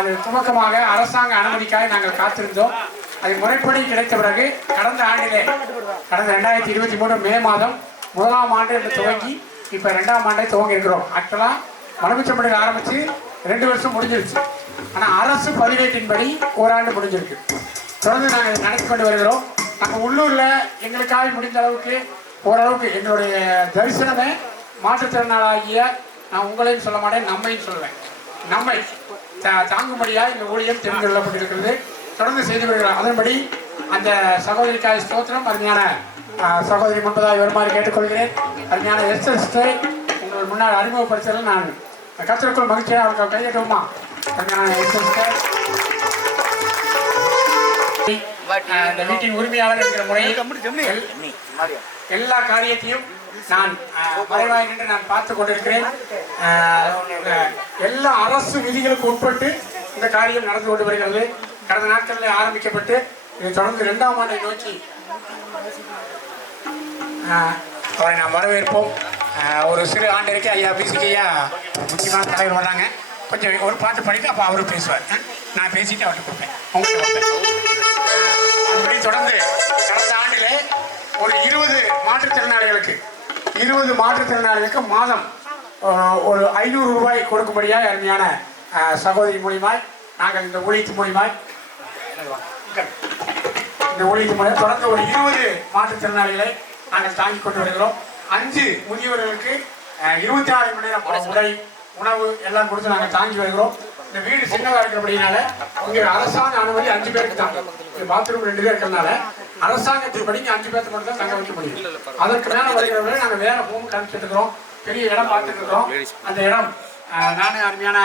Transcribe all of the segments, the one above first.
அது துவக்கமாக அரசாங்க அனுமதிக்காக நாங்கள் காத்திருந்தோம். அது முறைப்படி கிடைத்த பிறகு கடந்த 2023 மே மாதம் 1ஆம் ஆண்டு என்று துவங்கி இப்போ 2ஆம் ஆண்டை துவங்கி இருக்கிறோம். ஆக்சுவலாக மனுமிச்சம்படியில் ஆரம்பித்து 2 வருஷம் முடிஞ்சிருச்சு. ஆனால் அரசு பதிவேட்டின்படி ஓராண்டு முடிஞ்சிருக்கு. தொடர்ந்து நாங்கள் நடத்தி கொண்டு வருகிறோம். நாங்கள் உள்ளூரில் எங்களுக்காக முடிந்த அளவுக்கு ஓரளவுக்கு எங்களுடைய தரிசனமே மாற்றுத்திறனாளாகிய நான் உங்களையும் சொல்ல மாட்டேன், நம்மையும் சொல்லுவேன். நம்மை தாங்கும்படியாக இந்த ஊழியம் தெரிந்து கொள்ளப்பட்டிருக்கிறது. தொடர்ந்து செய்து வருகிறோம். அதன்படி அந்த சகோதரிக்காய் ஸ்தோத்திரம். அருமையான சகோதரி முன்பதாக வருமாறு கேட்டுக்கொள்கிறேன். அருமையான எஸ்எஸ்டே உங்கள் முன்னால் அறிமுகப்படுத்தல நான் கத்திற்குள் மகிழ்ச்சியாக அவருக்கு கையெட்டுமா. அருமையான எஸ்எஸ்டே இந்த வீட்டின் உரிமையாளர் என்கிற முறையில் எல்லா காரியத்தையும் நான் மறைவாய் நின்று நான் பார்த்து கொண்டிருக்கிறேன். எல்லா அரசு விதிகளுக்கு உட்பட்டு இந்த காரியம் நடந்து கொண்டு வருகிறது. கடந்த நாட்களில் ஆரம்பிக்கப்பட்டு இது தொடர்ந்து 2ஆம் ஆண்டை நோக்கி அவரை நாம் வரவேற்போம். ஒரு சிறு ஆண்டிற்கு ஐயா பிசிக்கையா முக்கியமான தலைவர் வர்றாங்க. கொஞ்சம் ஒரு பாட்டு பண்ணிட்டு அப்போ அவரும் பேசுவார். நான் பேசிட்டு அவர்கிட்ட கொடுப்பேன், உங்களுக்கு கொடுப்பேன். அதுபடி தொடர்ந்து கடந்த ஆண்டிலே ஒரு 20 மாற்றுத்திறனாளிகளுக்கு மாதம் ஒரு 500 ரூபாய் கொடுக்கும்படியாக அருமையான சகோதரி மூலியமாய் நாங்கள் இந்த ஊழியத்து மூலியமாய் தொடர்ந்து ஒரு 20 மாற்றுத்திறனாளிகளை நாங்கள் தாங்கிக் கொண்டு வருகிறோம். 5 முதியவர்களுக்கு 24 மணி நேரம் உடை உணவு எல்லாம் கொடுத்து நாங்கள் தாங்கி வருகிறோம். இந்த வீடு சின்னதாக இருக்கிறபடினால இங்கே அரசாங்க அனுமதி 5 பேருக்கு தாங்க. பாத்ரூம் 2 பேர் இருக்கிறதுனால அரசாங்கத்தின்படி 5 பேருக்கு மட்டும் தான் தங்க வைக்க முடியும். அதற்கு மேலே வருகிறவர்கள் நாங்கள் வேற ஹோம் காமிச்சிட்டு இருக்கிறோம். பெரிய இடம் பார்த்துட்டு இருக்கிறோம். அந்த இடம் நானும் அருமையான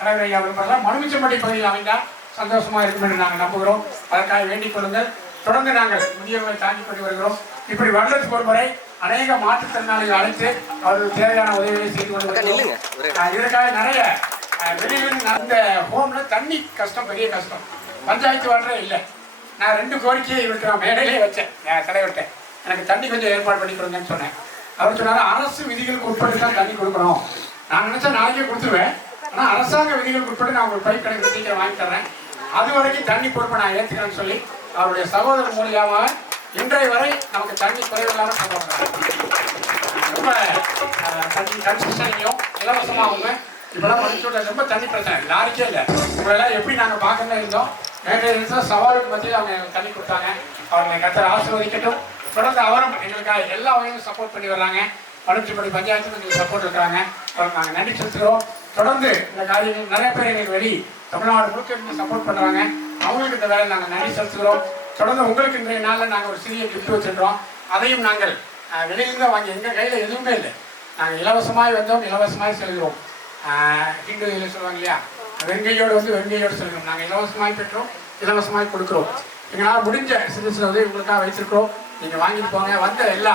தலைவர் ஐயா விரும்புகிறேன். மனுமிச்சம்பட்டி பகுதியில் அமைந்தால் சந்தோஷமா இருக்கும் என்று நாங்கள் நம்புகிறோம். அதற்காக வேண்டிக் கொள்ளுங்கள். தொடர்ந்து நாங்கள் முதியவர்களை தாங்கிக் கொண்டு வருகிறோம். இப்படி வருடத்துக்கு ஒரு முறை அநேக மாற்றுத்திறனாளிகள் அழைத்து அவர்களுக்கு தேவையான உதவிகளை செய்து கொண்டு வருகிறோம். இதற்காக நிறைய வெளியிலிருந்து அந்த ஹோம்ல தண்ணி கஷ்டம், பெரிய கஷ்டம். பஞ்சாயத்து வாட்டரே இல்லை. நான் 2 கோரிக்கையை இவருக்கு நான் மேடையிலே வச்சேன் தலைவர்கிட்ட. எனக்கு தண்ணி கொஞ்சம் ஏற்பாடு பண்ணி கொடுங்கன்னு சொன்னேன். அவர் சொன்னார் அரசு விதிகளுக்கு உட்பட்டு தான் தண்ணி கொடுக்கணும். நான் நினைச்சா நாளைக்கே கொடுத்துருவேன். ஆனால் அரசாங்க விதிகளுக்கு உட்பட்டு நான் உங்களுக்கு பைப் கணக்கு சீக்கிரம் வாங்கி தர்றேன். அது வரைக்கும் தண்ணி பொறுப்பை நான் ஏற்றுக்கிறேன்னு சொல்லி அவருடைய சகோதரர் மூலியமாக இன்றைய வரை நமக்கு தண்ணி குறைவில்லாமல் சொல்லுவாங்க. ரொம்ப தண்ணி கன்சிஸ்டன்ட்லையும் இலவசமாகவும் இப்பெல்லாம் மனுஷோட ரொம்ப தண்ணி பிரச்சனை யாருக்கே இல்லை. இவங்களெல்லாம் எப்படி நாங்கள் பார்க்கணும் இருந்தோம். நேற்றைய சவாலுக்கு மத்தியில் அவங்க தண்ணி கொடுத்தாங்க. அவங்களை கத்தரை ஆசீர்வதிக்கட்டும். தொடர்ந்து அவரும் எங்களுக்காக எல்லா வகையிலும் சப்போர்ட் பண்ணி வர்றாங்க. மனுஷப்படி பஞ்சாயத்துக்கு எங்களுக்கு சப்போர்ட் இருக்கிறாங்க. அவருக்கு நாங்கள் நன்றி செலுத்துகிறோம். தொடர்ந்து இந்த காரியங்கள் நிறைய பேர் எங்களுக்கு தமிழ்நாடு முழுக்க இருந்து சப்போர்ட் பண்ணுறாங்க. அவங்களுக்கு இந்த வேலையை நாங்கள் நன்றி செலுத்துகிறோம். தொடர்ந்து உங்களுக்கு இன்றைய நாளில் நாங்கள் ஒரு சிறிய கிஃப்ட் வச்சுருக்கிறோம். அதையும் நாங்கள் வெளியிலிருந்து வாங்கி எங்கள் கையில் எதுவுமே இல்லை. நாங்கள் இலவசமாய் வந்தோம், இலவசமாய் செல்கிறோம். ஹிந்து இதில் சொல்லுவாங்க இல்லையா, வெங்கையோடு வந்து வெங்கையோடு செல்கிறோம். நாங்கள் இலவசமாய் பெற்றோம், இலவசமாய் கொடுக்குறோம். எங்களால் முடிஞ்ச சிறு உதவி உங்களுக்காக வைத்திருக்கிறோம். நீங்கள் வாங்கிட்டு போங்க. வந்த எல்லா